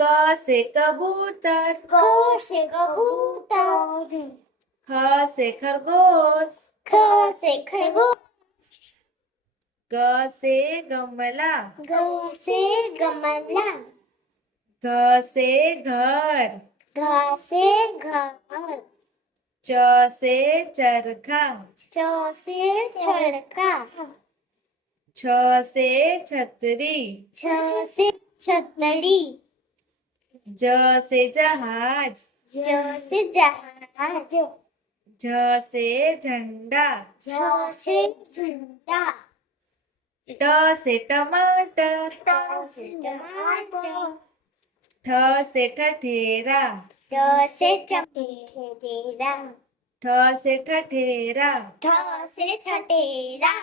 क से कबूतर, क से कबूतर, ख से खरगोश, ख से खरगोश, ग से गमला, ग से गमला, घ से घर, घ से घर, च से चरखा, च से चरखा, छ से छतरी, छ से छतरी, ज से जहाज, ज से जहाज, झ से झंडा, झ से झंडा, ट से टमाटर, ट से टमाटर, ठ से ठठेरा, ठ से ठठेरा, ठ से ठठेरा, ठ से ठठेरा,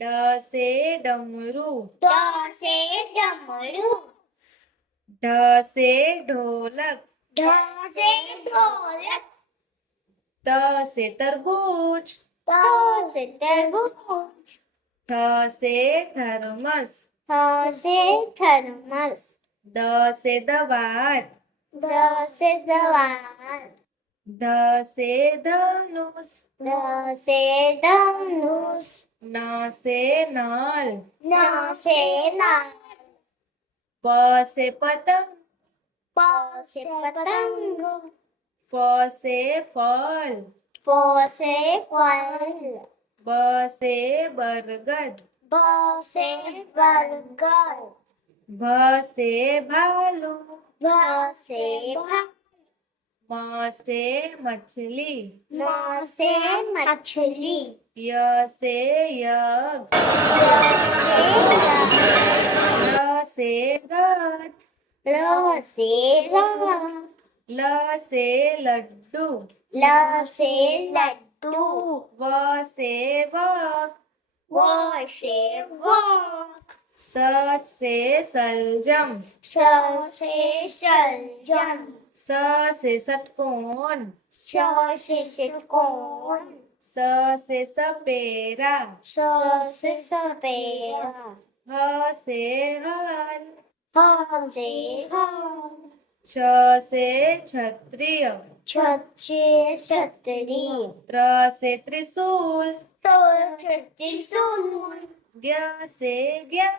ड से डमरू, ड से डमरू, ढ से ढोलक, ढ से ढोलक, त से तरबूज, त से तरबूज, थ से थर्मस, थ से थर्मस, द से दवात, द से दवात, ध से धनुष, द से धनुष, न से नल, न से नाल, प से पतंग, प से पतंग, फ से फल, फ से फल, ब से बरगद, ब से बरगद, भ से भालू, भ से भालू, म से मछली, म से मछली, य से यज्ञ, य र से से रथ, र से रथ, ल से लड्डू, ल से लड्डू, व से वक, व से वक, स से सलजम, स से सलजम, स से षटकोण, स से षटकोण, स से सपेरा, स से सपेरा, ह से हल, ह से हल, छ से क्षत्रिय, छ से छतरी, त्र से त्रिशूल, ट से त्रिशूल, ज्ञ से ज्ञान,